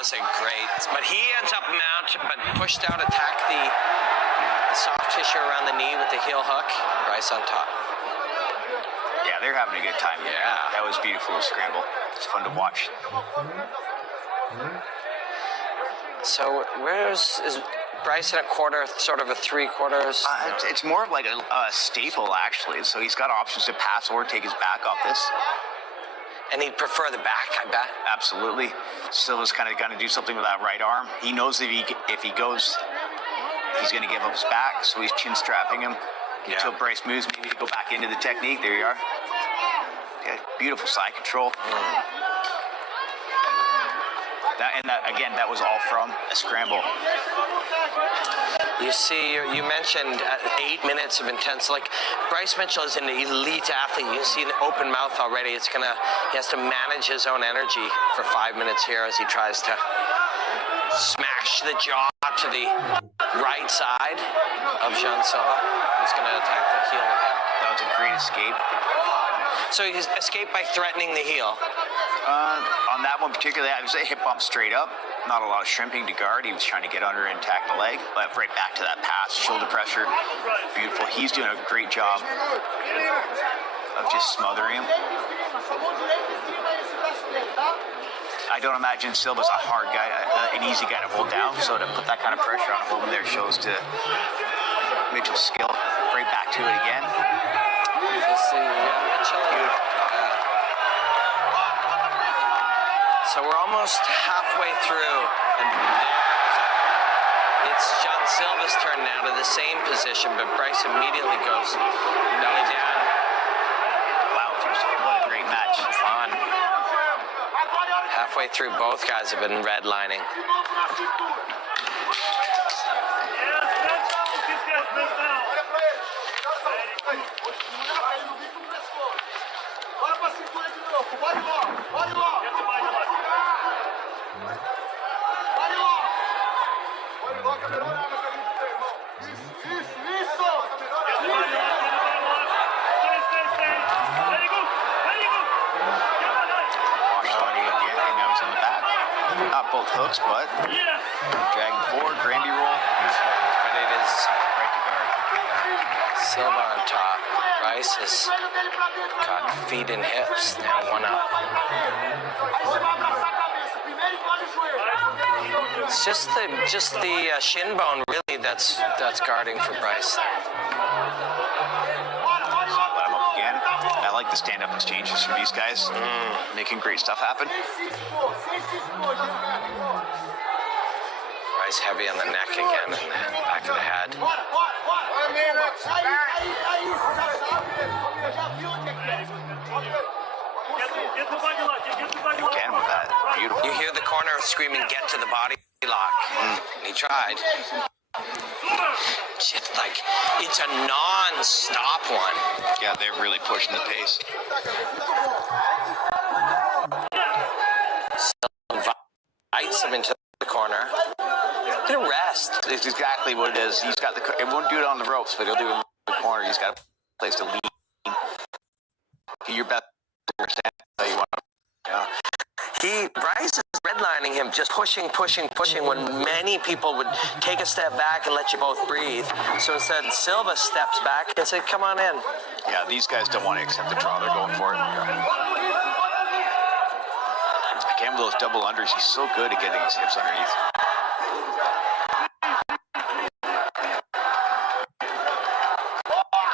does a great, but he ends up pushed out, attack the soft tissue around the knee with the heel hook. Bryce on top. Yeah, they're having a good time. Yeah. That was beautiful scramble. It's fun to watch. So is Bryce in a quarter, sort of a three-quarters? It's more of like a staple, actually. So he's got options to pass or take his back off this. And he'd prefer the back, I bet. Absolutely. Silva's kind of going to do something with that right arm. He knows if he goes, he's going to give up his back, so he's chin strapping him until Bryce moves, maybe to go back into the technique. There you are. Okay, beautiful side control. Again, that was all from a scramble. You see, you mentioned 8 minutes of intense, like Bryce Mitchell is an elite athlete. You see an open mouth already. He has to manage his own energy for 5 minutes here as he tries to smash the jaw to the right side of Jean Silva. He's going to attack the heel again. That was a great escape. So he escaped by threatening the heel. On that one particularly, I would say hip bump straight up. Not a lot of shrimping to guard. He was trying to get under and attack the leg, but right back to that pass, shoulder pressure. Beautiful. He's doing a great job of just smothering him. I don't imagine Silva's a hard guy, an easy guy to hold down, so to put that kind of pressure on him there shows to Mitchell's skill. Right back to it again. So we're almost halfway through, and it's Jean Silva's turn now to the same position, but Bryce immediately goes belly down. Wow, what a great match. Fun. Halfway through, both guys have been redlining. Not both hooks, but dragging forward, Granby roll. But it is right to guard. Silva on top. Bryce has got feet and hips. Now one up. It's just the shin bone really that's guarding for Bryce. Let him up again. I like the stand-up exchanges from these guys, making great stuff happen. Bryce heavy on the neck again and the back of the head. Again with that. Beautiful. You hear the corner screaming, "Get to the body lock." And he tried. Just like, it's a non-stop one. Yeah, they're really pushing the pace. Silva invites him into the corner. Get a rest. It's exactly what it is. He's got it won't do it on the ropes, but he'll do it in the corner. He's got a place to lean. Your best to understand how you want to. Yeah. Bryce is redlining him, just pushing, when many people would take a step back and let you both breathe. So instead, Silva steps back and said, "Come on in." Yeah, these guys don't want to accept the draw. They're going for it. Again, with those double unders, he's so good at getting his hips underneath.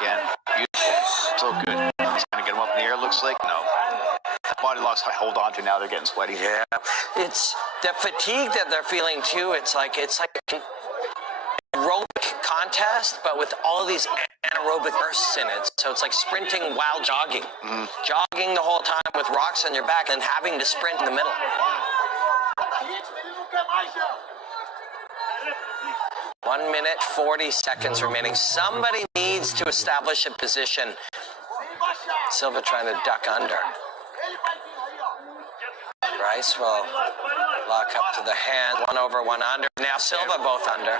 Again, beautiful. So good. He's going to get him up in the air, looks like. No. Body locks I hold on to now, they're getting sweaty. Yeah. It's the fatigue that they're feeling too. It's like an aerobic contest, but with all of these anaerobic bursts in it. So it's like sprinting while jogging. Jogging the whole time with rocks on your back and having to sprint in the middle. 1 minute, 40 seconds remaining. Somebody needs to establish a position. Silva trying to duck under. Bryce will lock up to the hand. 1 over, 1 under. Now Silva both under.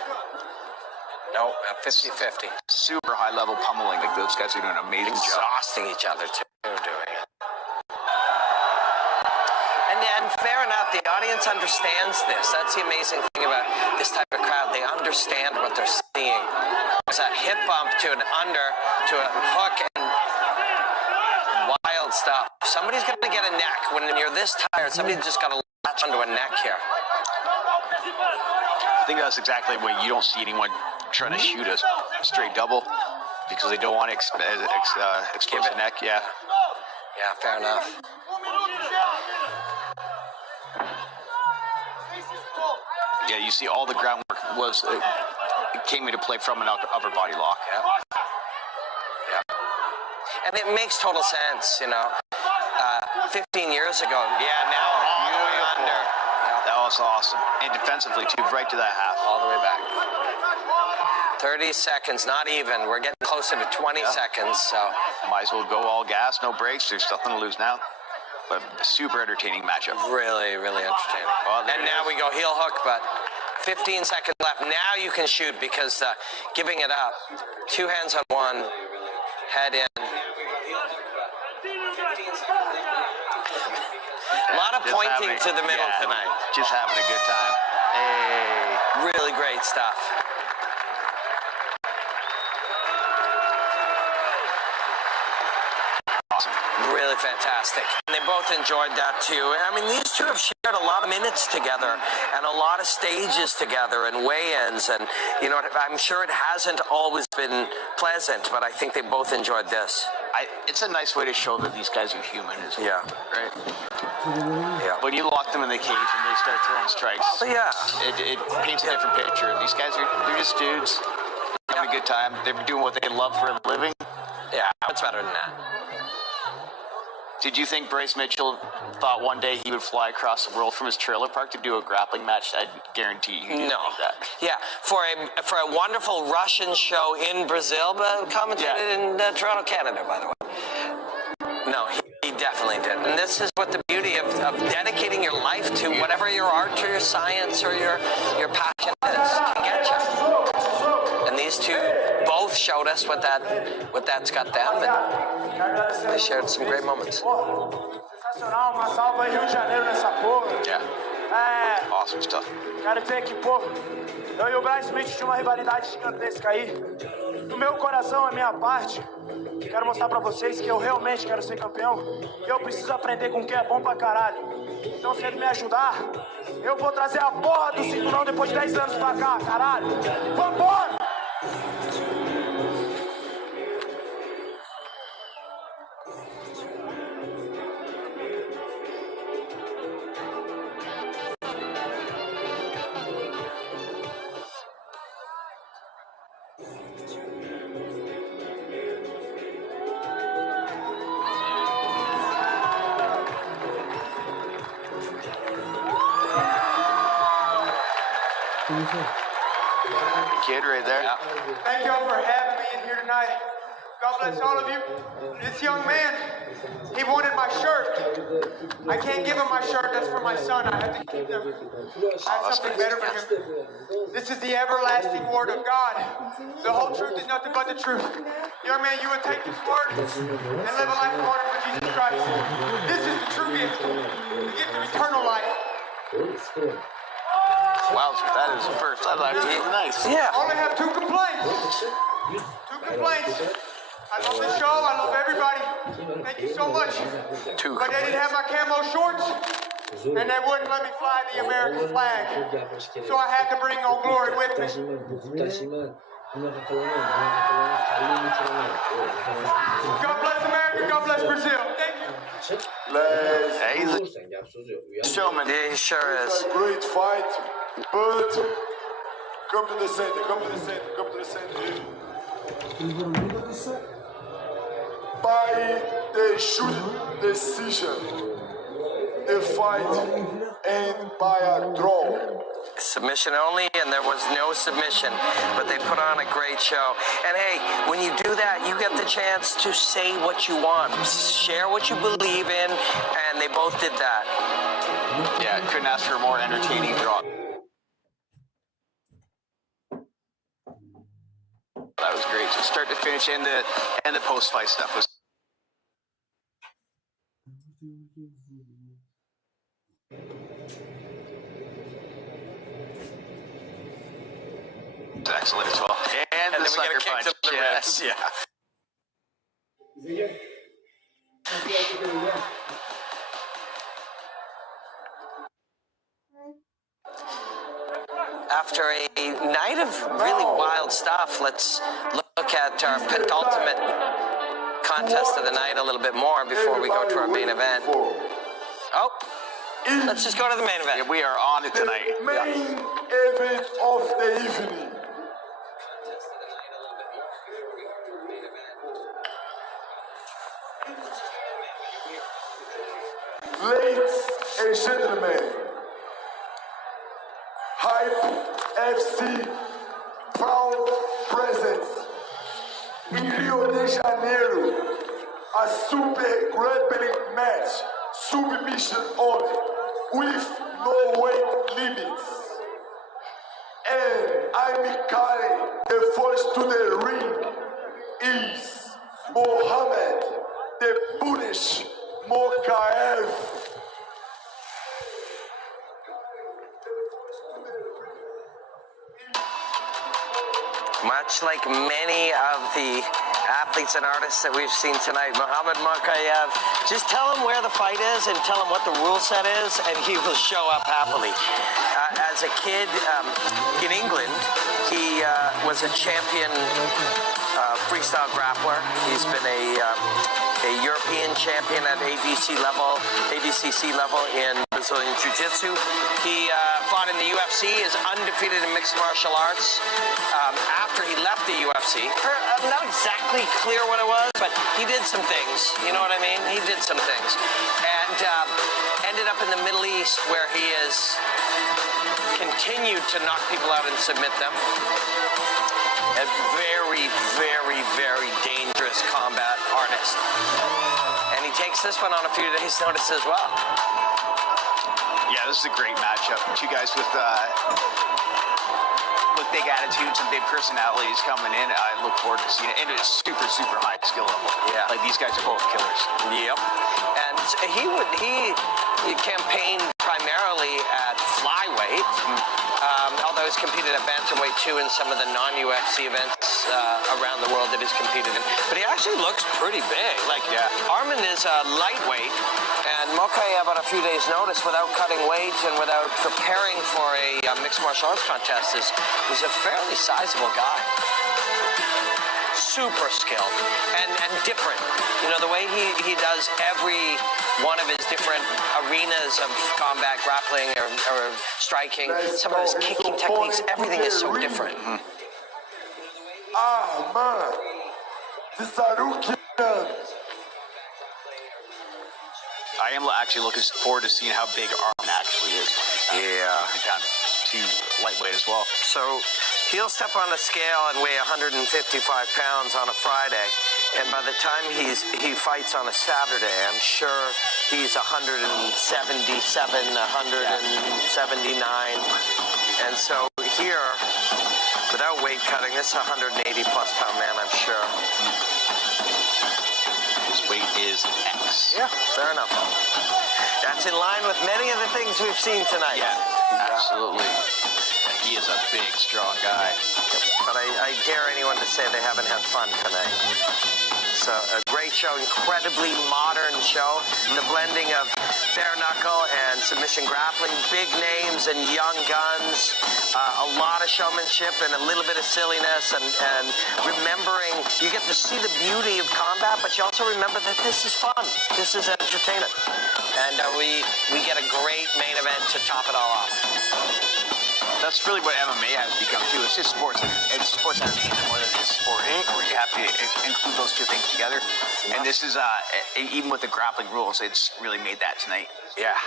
No, 50-50. Super high level pummeling. Like those guys are doing an amazing job. Exhausting each other too, doing it. And in fairness, or not, the audience understands this. That's the amazing thing about this type of crowd. They understand what they're seeing. There's a hip bump to an under, to a hook, and wild stuff. Somebody's going to get a neck. When you're this tired, somebody's just got to latch onto a neck here. I think that's exactly when you don't see anyone trying to shoot a straight double because they don't want to expose the neck. Yeah. Yeah, fair enough. Yeah, you see all the groundwork was it came into play from an upper body lock. Yeah. And it makes total sense, you know. 15 years ago, yeah, now all the way under. Yeah. That was awesome. And defensively, too, right to that half. All the way back. 30 seconds, not even. We're getting closer to 20 seconds, so. Might as well go all gas, no brakes. There's nothing to lose now. But super entertaining matchup. Really, really entertaining. Well, and now we go heel hook, but 15 seconds left. Now you can shoot because giving it up. 2 hands on one, head in. A lot of pointing to the middle tonight. Just having a good time. Hey. Really great stuff. Awesome. Really fantastic. And they both enjoyed that too. I mean, these two have shared a lot of minutes together and a lot of stages together and weigh-ins. And, you know, I'm sure it hasn't always been pleasant, but I think they both enjoyed this. It's a nice way to show that these guys are human as well. Yeah. Right? Yeah. When you lock them in the cage and they start throwing strikes, yeah. It paints a different picture. These guys they're just dudes. They're having a good time. They're doing what they love for a living. Yeah, it's better than that. Did you think Bryce Mitchell thought one day he would fly across the world from his trailer park to do a grappling match? I guarantee you he didn't think that. Yeah, for a wonderful Russian show in Brazil, but commentated in Toronto, Canada, by the way. No, he definitely did. And this is what the beauty of dedicating your life to whatever your art or your science or your passion is can get you. And these two both showed us what that's got them, and they shared some great moments. Yeah. Awesome stuff. Quero dizer que, pô, eu e o Bryce Mitchell tinha uma rivalidade gigantesca aí. No meu coração, a minha parte, quero mostrar pra vocês que eu realmente quero ser campeão. E eu preciso aprender com quem é bom pra caralho. Então, se ele me ajudar, eu vou trazer a porra do cinturão depois de 10 anos pra cá, caralho. Vambora! Kid right there. Yeah. Thank y'all for having me in here tonight. God bless all of you. This young man, he wanted my shirt. I can't give him my shirt. That's for my son. I have to keep them. I have something better for him. This is the everlasting word of God. The whole truth is nothing but the truth. Young man, you would take this word and live a life according for Jesus Christ. This is the true gift. The gift of eternal life. Wow, that is the first. That's actually nice. Yeah. I only have 2 complaints. 2 complaints. I love the show. I love everybody. Thank you so much. But they didn't have my camo shorts, and they wouldn't let me fly the American flag. So I had to bring Old Glory with me. God bless America. God bless Brazil. Thank you. Hey, he's a showman. Yeah, he sure is. Great fight, but come to the center, come to the center, come to the center. By the shoot decision, the fight end by a draw. Submission only, and there was no submission, but they put on a great show. And hey, when you do that, you get the chance to say what you want, share what you believe in, and they both did that. Yeah, couldn't ask for a more entertaining draw. That was great. So start to finish and the post-fight stuff was. excellent as well. And the then we sucker get a kick punch. to the ribs. Yeah. After a night of really wild stuff, let's look at our penultimate contest of the night a little bit more before we go to our main event. Oh, let's just go to the main event. Yeah, we are on it tonight. Main event of the evening. Ladies and gentlemen, Hype FC proud presence in Rio de Janeiro, a super grappling match, submission only, with no weight limits. And I'm carrying the first to the ring is Mukhammad the Bullet Mokkaev. Much like many of the athletes and artists that we've seen tonight, Mukhammad Mokkaevlar, just tell him where the fight is and tell him what the rule set is, and he will show up happily. As a kid in England, he was a champion freestyle grappler. He's been a European champion at ADCC level in Brazilian Jiu-Jitsu. He fought in the UFC, is undefeated in mixed martial arts. After he left the UFC, I'm not exactly clear what it was, but he did some things. You know what I mean? He did some things. And ended up in the Middle East, where he has continued to knock people out and submit them. A very, very, very dangerous combat artist. And he takes this one on a few days' notice as well. Yeah, this is a great matchup. Two guys with big attitudes and big personalities coming in. I look forward to seeing it. And it's super, super high skill level. Yeah. Like, these guys are both killers. Yep. And he campaigned primarily at flyweight, although he's competed at bantamweight too in some of the non-UFC events around the world that he's competed in. But he actually looks pretty big. Like, Armand is a lightweight, and Mokkaev on a few days' notice, without cutting weight and without preparing for a mixed martial arts contest, is a fairly sizable guy. Super skilled and different. You know, the way he does every one of his different arenas of combat, grappling or striking, some of his kicking techniques, everything is so different. Armand Tsarukyan. I am actually looking forward to seeing how big Armand actually is. Yeah. Down to lightweight as well. So he'll step on the scale and weigh 155 pounds on a Friday, and by the time he fights on a Saturday, I'm sure he's 177, 179, and so here, without weight cutting, this is a 180-plus pound man, I'm sure. His weight is X. Yeah, fair enough. That's in line with many of the things we've seen tonight. Yeah, absolutely. He is a big, strong guy. But I dare anyone to say they haven't had fun tonight. So a great show, incredibly modern show. The blending of bare knuckle and submission grappling, big names and young guns, a lot of showmanship and a little bit of silliness, and remembering, you get to see the beauty of combat, but you also remember that this is fun. This is entertainment. And we get a great main event to top it all off. That's really what MMA has become too. It's just sports. It's sports entertainment more than it's sport. Where you have to include those two things together. And this is even with the grappling rules, it's really made that tonight. Yeah.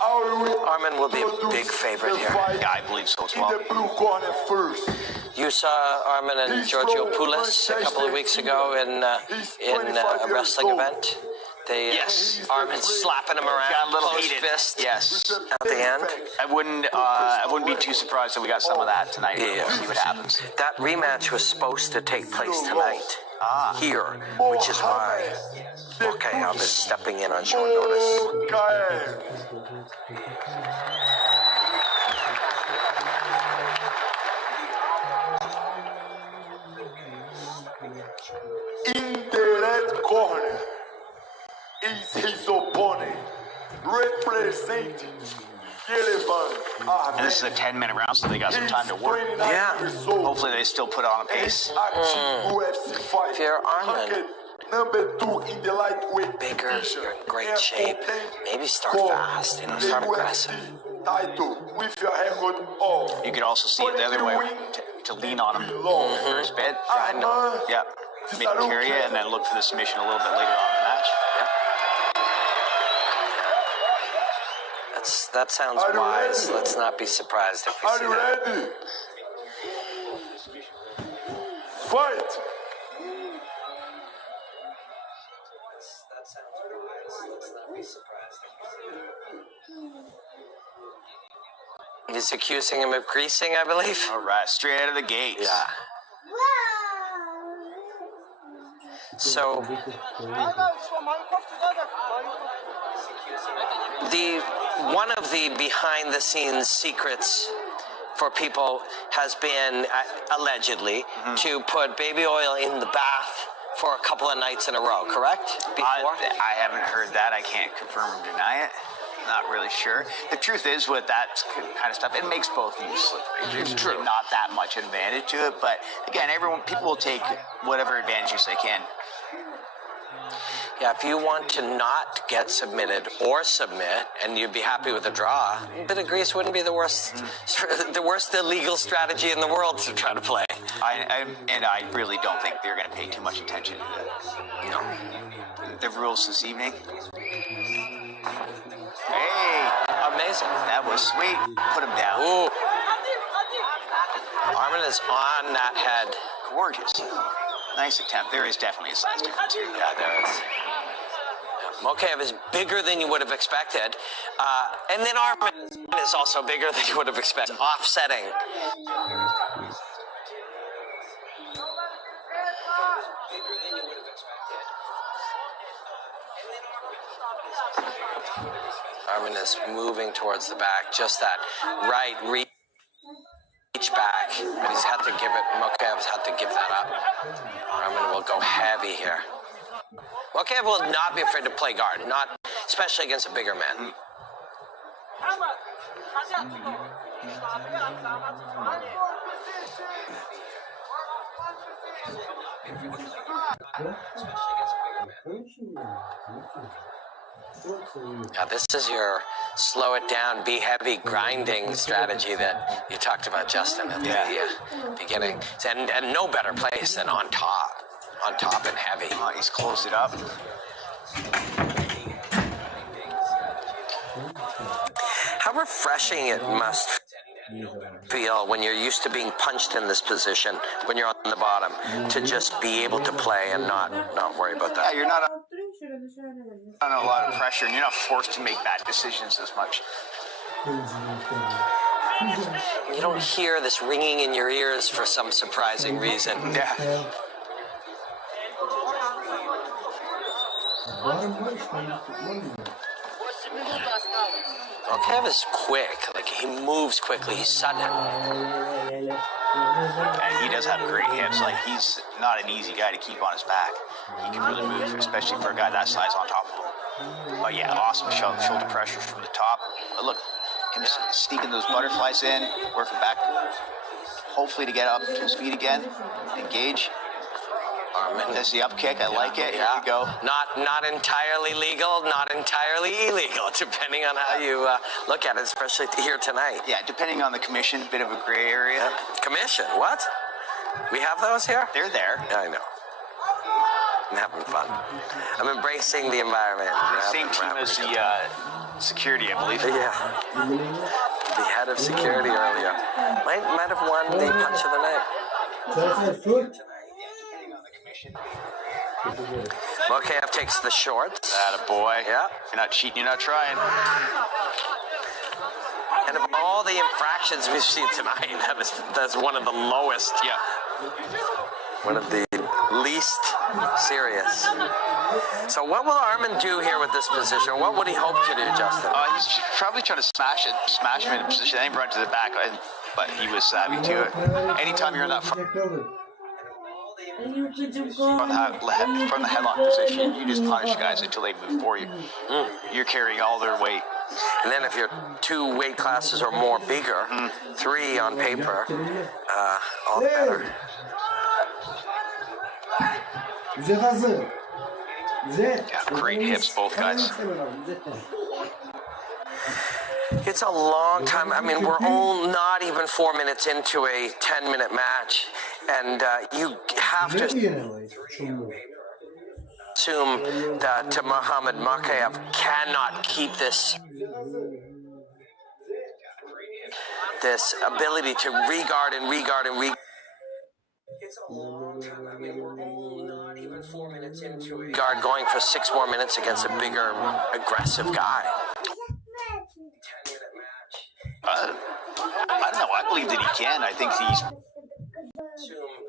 Armand will be a big favorite here. Yeah, I believe so as well. In the blue corner first. You saw Armand and Giorgio Poulos a couple of weeks ago in a wrestling event. Yes. Armand slapping him around, got a little closed heated. fist. Yes. At the end. I wouldn't be too surprised if we got some of that tonight. Yeah. We'll see what happens. That rematch was supposed to take place tonight. Here, which is why Mokkaev is stepping in on short notice. represente And this is a 10-minute round, so they got some time to work. Yeah. Hopefully they still put on a pace. If you're Armand, number 2 in the lightweight bigger, division, you're in great shape. Maybe start fast, start aggressive. Title with your record of. You could also see it the other way, to lean on him for his bit. Armand Yeah. Maybe carry it and then look for the submission a little bit later on in the match. Yeah. That sounds wise. Let's not be surprised if we see that. Ready? Fight! That sounds wise. Let's not be surprised if we see that. He's accusing him of greasing, I believe. All right, straight out of the gates. Yeah. So one of the behind-the-scenes secrets for people has been allegedly to put baby oil in the bath for a couple of nights in a row. Correct? Before? I haven't heard that. I can't confirm or deny it. Not really sure. The truth is, with that kind of stuff, it makes both of you slippery. There's true. Not that much advantage to it, but again, people will take whatever advantages they can. Yeah, if you want to not get submitted or submit, and you'd be happy with a draw, a bit of grease wouldn't be the worst illegal strategy in the world to try to play. I really don't think they're going to pay too much attention to that. No. The rules this evening. Hey, amazing. That was sweet. Put him down. Ooh. Armand is on that head. Gorgeous. Nice attempt. There is definitely a size difference here. Yeah, there is. Mokaev is bigger than you would have expected. And then Armand is also bigger than you would have expected. Offsetting. Armand is moving towards the back. Just that right reach back. But he's had to give it. Mokaev's had to give that up. Armand will go heavy here. Mokaev will not be afraid to play guard, not especially against a bigger man. Now this is your slow it down, be heavy, grinding strategy that you talked about, Justin, at the beginning. And no better place than on top and heavy. Oh, he's closed it up. How refreshing it must feel when you're used to being punched in this position, when you're on the bottom, to just be able to play and not worry about that. Yeah, you're not under a lot of pressure, and you're not forced to make bad decisions as much. You don't hear this ringing in your ears for some surprising reason. Yeah. Mokaev is quick. Like, he moves quickly. He's sudden. And he does have great hips. Like, he's not an easy guy to keep on his back. He can really move, especially for a guy that size on top of him. But yeah, awesome shoulder pressure from the top. But look, him sneaking those butterflies in, working back, hopefully to get up to his feet again, engage. Armand does the up kick. I like it. Here you go. Not entirely legal, not entirely illegal, depending on how you look at it, especially here tonight. Yeah, depending on the commission, bit of a gray area. Commission? What? We have those here? They're there. Yeah, I know. I'm having fun. I'm embracing the environment. Same team as the security, I believe. Yeah. The head of security earlier. Might have won the punch of the night. Mokaev takes the shorts. That a boy. Yeah. If you're not cheating, you're not trying. And of all the infractions we've seen tonight, that's one of the lowest. Yeah. One of the least serious. So what will Armand do here with this position? What would he hope to do, Justin? He's probably trying to smash him in a position, then run to the back, but he was savvy to it. Anytime you're in that front. From the headlock position, you just punish guys until they move for you. You're carrying all their weight. And then if you're 2 weight classes or more bigger, 3 on paper, all the better. Yeah, great hips, both guys. It's a long time. I mean, we're all not even 4 minutes into a 10-minute match, and you have to assume that Mokhammad Mokkaev cannot keep this ability to regard and regard and regard. It's a long time. I mean, we're all not even 4 minutes into a guard going for 6 more minutes against a bigger, aggressive guy. 10-minute match. I don't know. I believe that he can. I think he's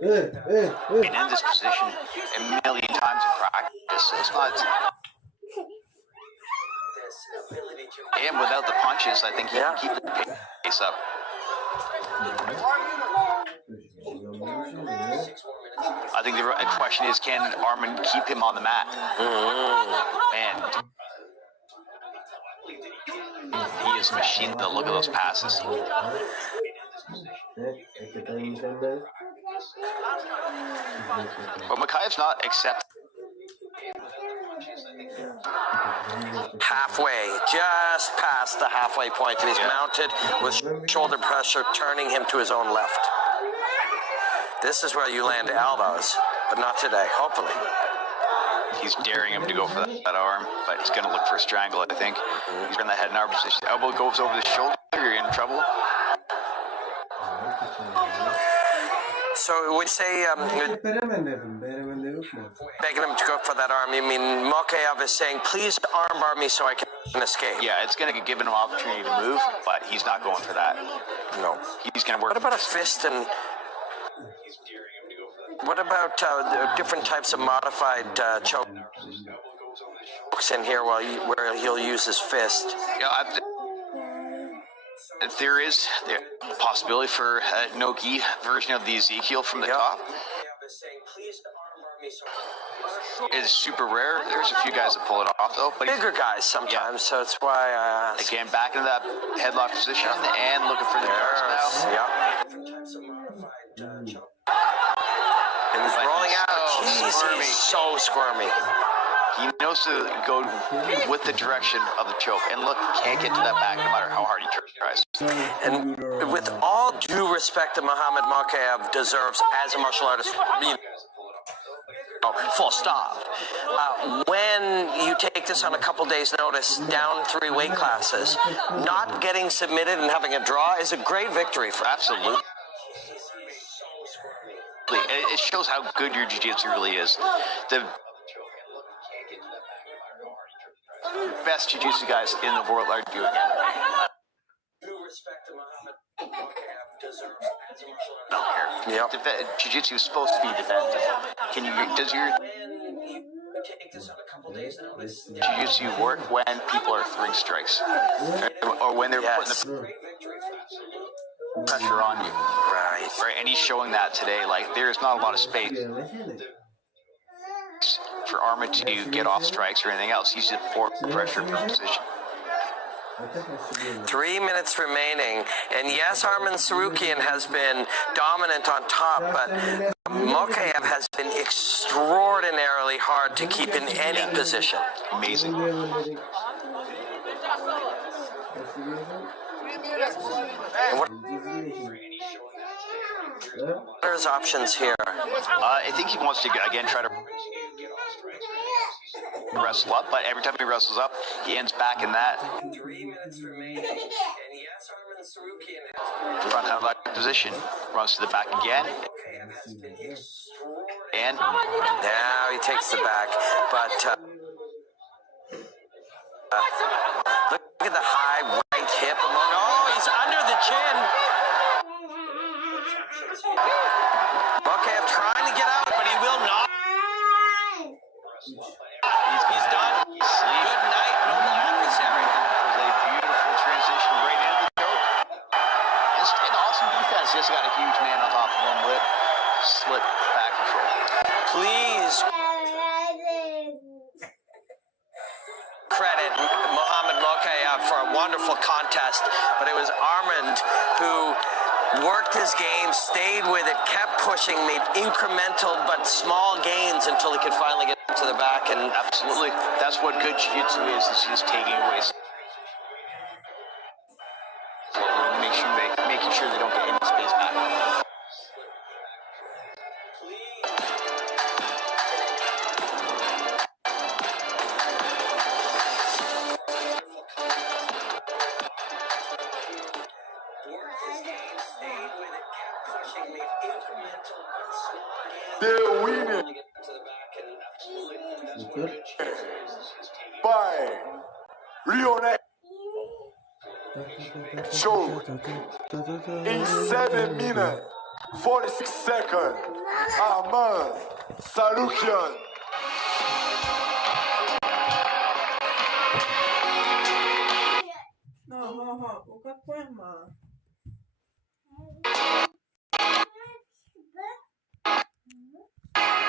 been in this position a million times in practice. It's not. And without the punches, I think he can keep the pace up. I think the question is, can Arman keep him on the mat? Man, he is a machine. Look at those passes. But Mokkaev's not accepting. Halfway, just past the halfway point, and he's mounted with shoulder pressure, turning him to his own left. This is where you land elbows, but not today, hopefully. He's daring him to go for that arm, but he's going to look for a strangle, I think. He's in the head and arm position. Elbow goes over the shoulder, you're in trouble. So would you say, begging him to go for that arm, you mean Mokkaev is saying, please armbar me so I can escape? Yeah, it's going to give him an opportunity to move, but he's not going for that. No. He's going to work. What about a fist and... What about different types of modified chokes in here where he'll use his fist? Yeah, there is the possibility for a no-gi version of the Ezekiel from the top. It's super rare. There's a few guys that pull it off, though. But bigger guys sometimes, so that's why I asked. Again, back into that headlock position and looking for the darts now. And he's rolling out. Jeez, he's so squirmy. He knows to go with the direction of the choke. And look, can't get to that back no matter how hard he tries. And with all due respect that Mokhammad Mokkaev deserves as a martial artist, full stop. When you take this on a couple days' notice, down 3 weight classes, not getting submitted and having a draw is a great victory for absolutely. It shows how good your jiu-jitsu really is. The best jiu-jitsu guys in the world are doing it. Don't care. Jiu-jitsu is supposed to be defensive. Does your jiu-jitsu work when people are throwing strikes? Or when they're putting the pressure on you? Right, and he's showing that today. Like, there's not a lot of space for Arman to get off strikes or anything else. He's just for pressure for position. 3 minutes remaining, and yes, Arman Tsarukyan has been dominant on top, but Mokkaev has been extraordinarily hard to keep in any position. Amazing. What are his options here? I think he wants to, again, try to wrestle up, but every time he wrestles up, he ends back in that 3 minutes remaining, and yes, Arman Tsarukyan front headlock position, runs to the back again, and now he takes the back, but look at the high right hip. Oh, he's under the chin. Mokkaev trying to get out, but he will not. He's done. Good night, noble adversary. That was a beautiful transition right into the choke. And awesome defense. Just got a huge man on top of him with slick back control. Please credit Mukhammad Mokaevlar for a wonderful contest, but it was Armand who worked his game, stayed with it, kept pushing, made incremental but small gains until he could finally get to the back. And Absolutely. That's what good jiu-jitsu is just taking away. Making sure they don't get any space back. The winner by Lionel choke in 7 minutes 46 seconds. Armand Царукян. Ну какой ма?